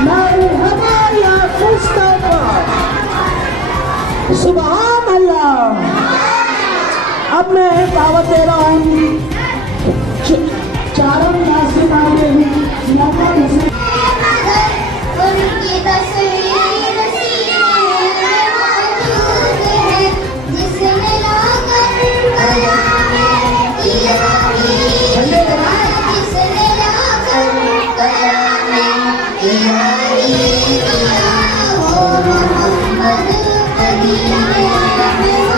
मरहबा या मुस्तफा। सुभान अल्लाह। अब मैं दावत दे रहा हूँ चारों नाज़िम आगे ही उनकी तस्वीर सीने में मौजूद है, जिसने लाकर कलामे इलाही किया, जिसने लाकर कलामे इलाही किया। हो मोहम्मद मदीने में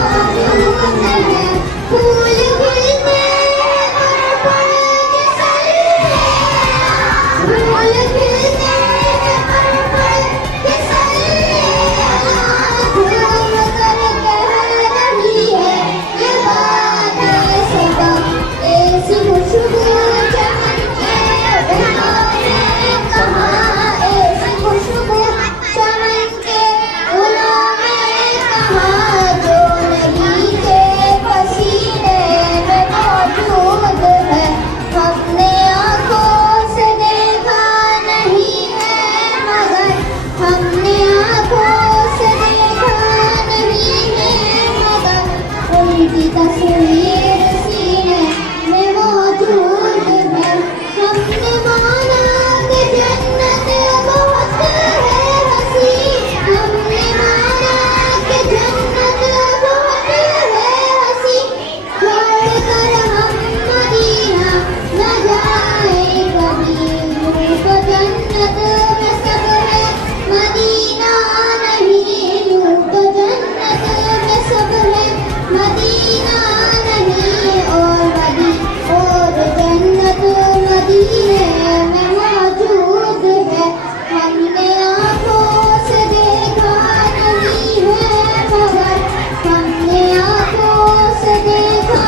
मौजूद है, फूल खिलते पर पड़ के सल्ले, फूल खिलते पर पड़ के सल्ले, घूम कर कह रही है ये बात सबक, ऐसी खुशबू चमके उन्होंने कहा, ऐसी खुशबू चमके उन्होंने कहा, जो नबी के पसीने में मौजूद है, हमने आँखों से देखा नहीं है मगर, हमने आँखों से देखा नहीं है मगर, उनकी तस्वीर सीने में मौजूद है। हमने माना कि जन्नत बहुत है हसी, हमने माना कि जन्नत बहुत है हसी, छोड़कर हम मदीना न जाए कभी, यूं तो जन्नत में सब है मदीना नहीं, यूं तो जन्नत में सब है मदीना नहीं, और जन्नत मदीने में मौजूद है, हमने आँखों से देखा नहीं है मगर, हमने आँखों से देखा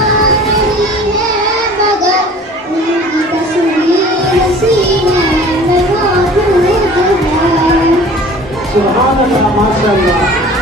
नहीं है मगर, उनकी तस्वीर सीने में मौजूद है। सुभान अल्लाह, माशाअल्लाह।